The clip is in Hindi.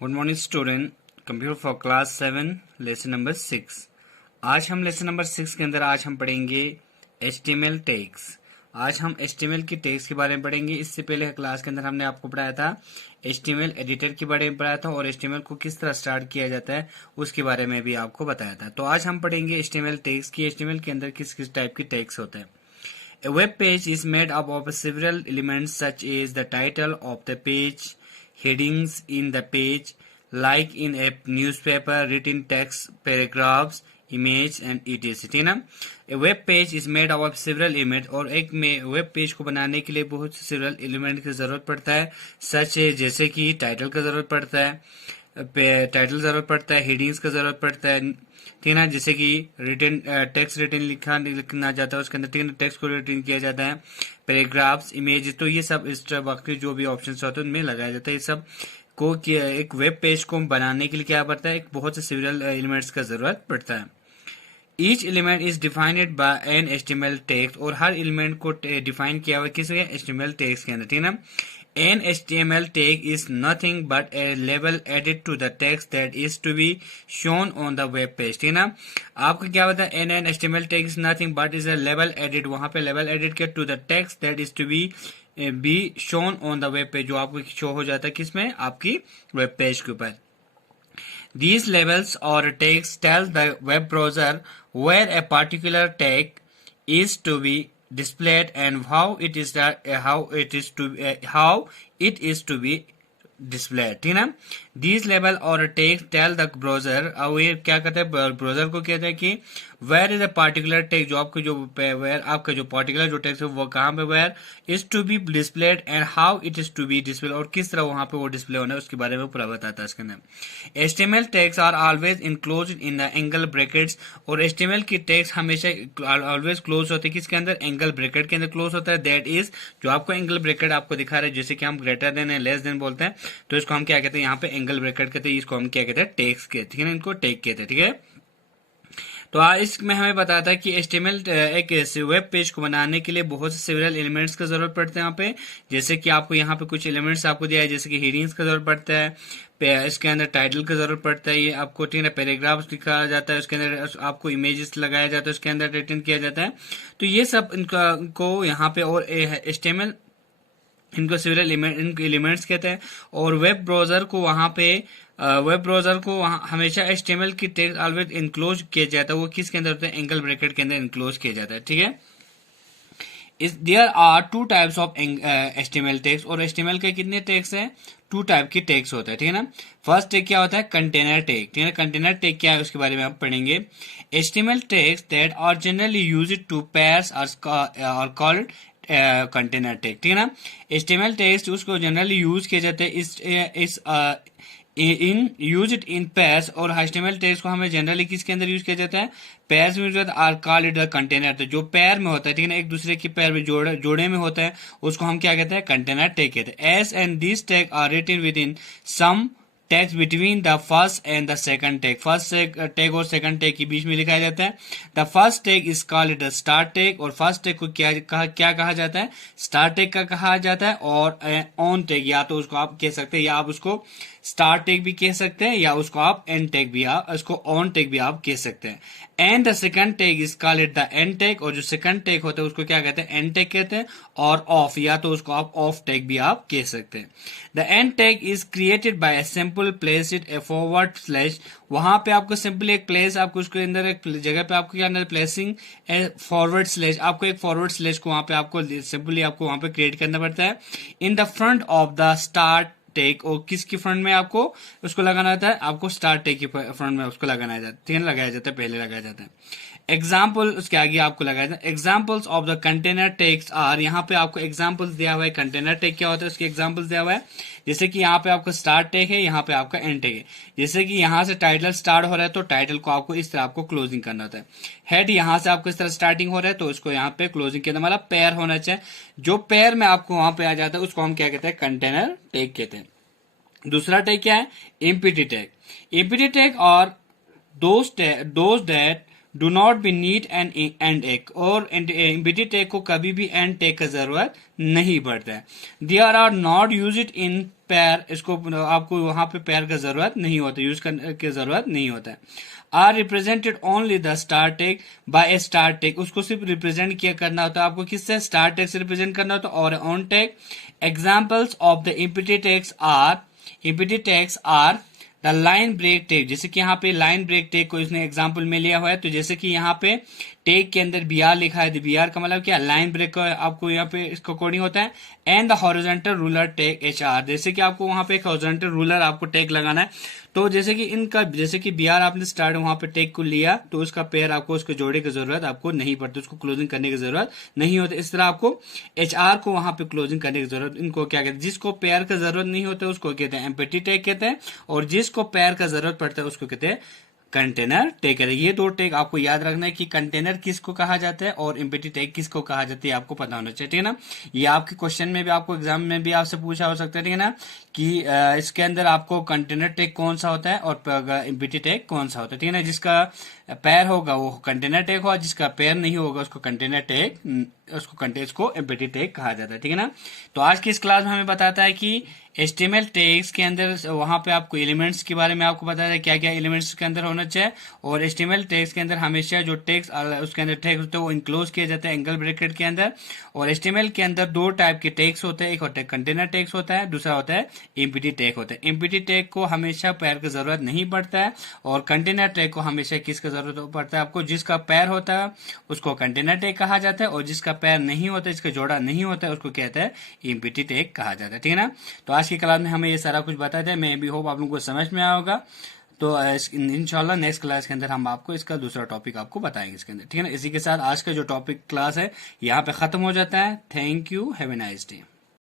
Good morning student. Computer for class 7 lesson number 6। आज हम लेसन नंबर 6 के अंदर आज हम पढ़ेंगे HTML टैग्स। आज हम HTML की टैग्स के बारे में पढ़ेंगे। इससे पहले क्लास के अंदर हमने आपको पढ़ाया था HTML एडिटर के बारे में पढ़ाया था और HTML को किस तरह स्टार्ट किया जाता है उसके बारे में भी आपको बताया था। तो आज हम पढ़ेंगे HTML टैग्स की HTML के अंदर किस किस टाइप की टैग्स होते हैं। A web page is made up of several elements such as the title of the page, headings in the page, like in a newspaper, written text, paragraphs, image and etc. ठीक है ना। A web page is made up of several elements और एक में वेब पेज को बनाने के लिए बहुत से several element की जरूरत पड़ता है। सच है जैसे कि टाइटल का जरूरत पड़ता है, टाइटल जरूरत पड़ता है, हेडिंग्स का जरूरत पड़ता है, ठीक है ना। जैसे कि रिटन टेक्स्ट रिटन लिखना जाता है उसके अंदर, ठीक है ना, टेक्स्ट को रिटन किया जाता है, पैराग्राफ्स, इमेज, तो ये सब इस बाकी जो भी ऑप्शन होते हैं उनमें लगाया जाता है। ये सब को एक वेब पेज को बनाने के लिए क्या पड़ता है, एक बहुत से सिविल एलिमेंट्स का जरूरत पड़ता है। Each element is defined by an HTML text और हर एलिमेंट को डिफाइन किया हुआ किस HTML टेक्स्ट के अंदर, ठीक है ना। An HTML tag is nothing but a label added to the text that is to be shown on the web page, ठीक है ना। आपको क्या पता है, an HTML tag is nothing but is a label added, वहां पे label added किया to the text that is to be shown on the web page, जो आपको शो हो जाता है किसमें, आपकी वेब पेज के ऊपर। These labels or tags tell the web browser where a particular tag is to be displayed and how it is to be displayed, ठीक है ना। These label और tags tell the browser, और ये क्या कहते हैं, ब्राउजर को कहते हैं कि where is a particular tag, जो आपको जो where आपका जो particular जो text है वो कहाँ पे where is to be displayed and how it is to be displayed, और किस तरह वहां पे वो डिस्प्ले होना है उसके बारे में पूरा बताता है इसके अंदर। HTML tags are always enclosed in the angle brackets, और HTML की tags हमेशा always close होते हैं किसके अंदर, एंगल ब्रैकेट के अंदर क्लोज होता है। दैट इज, जो आपको एंगल ब्रैकेट आपको दिखा रहा है, जैसे कि हम ग्रेटर देन लेस देन बोलते हैं तो इसको हम क्या कहते हैं, यहाँ पे एंगल ब्रैकेट कहते हैं, इसको हम क्या कहते हैं, टैग्स कहते हैं, ठीक है ना, इनको टैग कहते हैं, ठीक है। तो इसमें हमें बताया था कि HTML एक वेब पेज को बनाने के लिए बहुत से सिविल एलिमेंट्स का जरूरत पड़ता है यहाँ पे। जैसे कि आपको यहाँ पे कुछ एलिमेंट्स आपको दिया है, जैसे कि हेडिंग्स का जरूरत पड़ता है, इसके अंदर टाइटल का जरूरत पड़ता है, ये आपको ठीक है पैराग्राफ्स लिखा जाता है, उसके अंदर आपको इमेजेस लगाया जाता है, उसके अंदर रिटर्न किया जाता है। तो ये सब इनको यहाँ पे, और HTML इनको सिविल एलिमेंट्स कहते हैं। और वेब ब्राउजर को वहां हमेशा HTML की टैग ऑलवेज इनक्लोज किया जाता है, वो किसके अंदर होता है, एंगल ब्रैकेट के अंदर इनक्लोज किया जाता है, ठीक है। There are two types of HTML tags, और HTML के कितने टैग्स हैं, टू टाइप की टैग्स होता है, ठीक है ना। फर्स्ट टैग क्या होता है, कंटेनर टैग, ठीक है। कंटेनर टैग क्या है उसके बारे में आप पढ़ेंगे। HTML tags that are generally used to pairs are called container tag, ठीक है ना। HTML टैग्स उसको जनरली यूज किए जाते हैं यूज इट इन पेयर्स, और HTML टैग्स को हमें जनरली किसके अंदर यूज किया जाता है, पेयर्स में यूज होता है, आर कॉल्ड इट कंटेनर, तो जो पेयर में होता है, ठीक है ना, एक दूसरे के पेयर में जोड़े में होता है उसको हम क्या कहते हैं, कंटेनर टैग कहते हैं। As and this tag are written within some tags between the first and the second tag, first tag और सेकंड टैग के बीच में लिखा जाता है। The first tag is called the start tag, और फर्स्ट टैग को क्या कहा जाता है, स्टार्ट टैग का कहा जाता है। और ऑन टैग, या तो उसको आप कह सकते हैं, या आप उसको स्टार्ट टैग भी कह सकते हैं, या उसको आप एंड टैग भी, उसको ऑन टैग भी आप कह सकते हैं। And the second tag is called the end tag, और जो सेकंड टैग होता है उसको क्या कहते हैं, एंड टैग कहते हैं। और ऑफ, या तो उसको आप ऑफ टैग भी आप कह सकते हैं। The end tag is created by a simple place it A forward slash, वहां पे आपको सिंपली एक प्लेस, आपको उसके अंदर एक जगह पे आपको क्या अंदर प्लेसिंग ए फॉरवर्ड स्लैश, आपको एक फॉरवर्ड स्लैश को वहां पे आपको सिंपली आपको वहां पे क्रिएट करना पड़ता है। In the front of the start tag, और किसकी फ्रंट में आपको उसको लगाना होता है, आपको स्टार्ट टैग की फ्रंट में उसको लगाया जाता है, लगाया जाता है, पहले लगाया जाता है। एग्जाम्पल उसके आगे आपको लगाया जाता है। Examples of the container tags are, यहाँ पे आपको एग्जाम्पल्स दिया हुआ है, कंटेनर टैग क्या होता है उसके एग्जाम्पल्स दिया हुआ है। जैसे कि यहाँ पे आपका स्टार्ट टैग है, यहाँ पे आपका एंड टैग है। जैसे कि यहाँ से टाइटल स्टार्ट हो रहा है तो टाइटल को आपको इस तरह आपको क्लोजिंग करना होता है। हेड यहाँ से आपको इस तरह स्टार्टिंग हो रहा है तो उसको यहाँ पे क्लोजिंग करना, मतलब पेयर होना चाहिए। जो पेयर में आपको वहां पे आ जाता है उसको हम क्या कहते हैं, कंटेनर टैग कहते हैं। दूसरा टैग क्या है, एम्प्टी टैग। एम्प्टी टैग और those that do not be need an and tag, और एम्प्टी टैग को कभी भी एंड टैग का जरूरत नहीं पड़ता है। They are not use it in pair, इसको आपको वहां पे पैर का जरूरत नहीं होता, यूज करने की जरूरत नहीं होता है। Are represented only the star tag by a star tag, उसको सिर्फ रिप्रेजेंट किया करना होता है आपको, किससे, स्टार टेक से रिप्रेजेंट करना होता है, और on tag. Examples of the empty tags are the line break tag, जैसे कि यहाँ पे लाइन ब्रेक टेक को इसने एग्जाम्पल में लिया हुआ है, तो जैसे कि यहाँ पे टेक के अंदर बी आर लिखा है, तो बी आर का मतलब क्या, लाइन ब्रेक का आपको यहाँ पे इसका कोडिंग होता है। And the horizontal ruler tag H R, जैसे कि आपको वहां पे एक हॉरिजॉन्टल रूलर आपको टेक लगाना है, तो जैसे कि इनका, जैसे कि बी आर आपने स्टार्ट वहां पे टेक को लिया, तो उसका पेयर आपको उसके जोड़े की जरूरत आपको नहीं पड़ती, उसको क्लोजिंग करने की जरूरत नहीं होती। इस तरह आपको एच आर को वहां पे क्लोजिंग करने की जरूरत, इनको क्या कहते हैं, जिसको पेयर का जरूरत नहीं होता उसको कहते हैं एम्प्टी टेक कहते हैं, और जिसको पेयर का जरूरत पड़ता है उसको कहते हैं कंटेनर टेक है। ये दो टेक आपको याद रखना है कि कंटेनर किसको कहा जाता है और एम्प्टी टेक किसको कहा जाती है, आपको पता होना चाहिए, ठीक है ना। ये आपके क्वेश्चन में भी, आपको एग्जाम में भी आपसे पूछा हो सकता है, ठीक है ना, कि इसके अंदर आपको कंटेनर टेक कौन सा होता है और एम्प्टी टेक कौन सा होता है, ठीक है ना। जिसका पैर होगा वो कंटेनर टेक होगा, जिसका पैर नहीं होगा उसको कंटेनर टेक, उसको एम्प्टी टेक कहा जाता है, ठीक है ना। तो आज की इस क्लास में हमें बताता है कि HTML टैग्स के अंदर, वहां पे आपको एलिमेंट्स के बारे में आपको बताया है क्या क्या एलिमेंट्स के अंदर होना चाहिए, और HTML टैग्स के अंदर हमेशा जो टैग्स उसके अंदर टैग्स होते हैं वो इनक्लोज किया जाता है एंगल ब्रैकेट के अंदर। और HTML के अंदर दो टाइप के टैग्स होते हैं, एक होता है कंटेनर टैग्स होता है, दूसरा होता है एम्प्टी टैग होता है। एम्प्टी टैग को हमेशा पैर की जरूरत नहीं पड़ता है, और कंटेनर टैग को हमेशा किसका जरूरत पड़ता है आपको, जिसका पैर होता है उसको कंटेनर टैग कहा जाता है, और जिसका पैर नहीं होता, जिसका जोड़ा नहीं होता है उसको कहता है एम्प्टी टैग कहा जाता है, ठीक है ना। तो आज की क्लास में हमें ये सारा कुछ बताया था, मैं भी होप आप लोगों को समझ में आया होगा। तो इंशाल्लाह नेक्स्ट क्लास के अंदर हम आपको इसका दूसरा टॉपिक आपको बताएंगे इसके अंदर, ठीक है ना। इसी के साथ आज का जो टॉपिक क्लास है यहाँ पे खत्म हो जाता है। Thank you, have a nice day.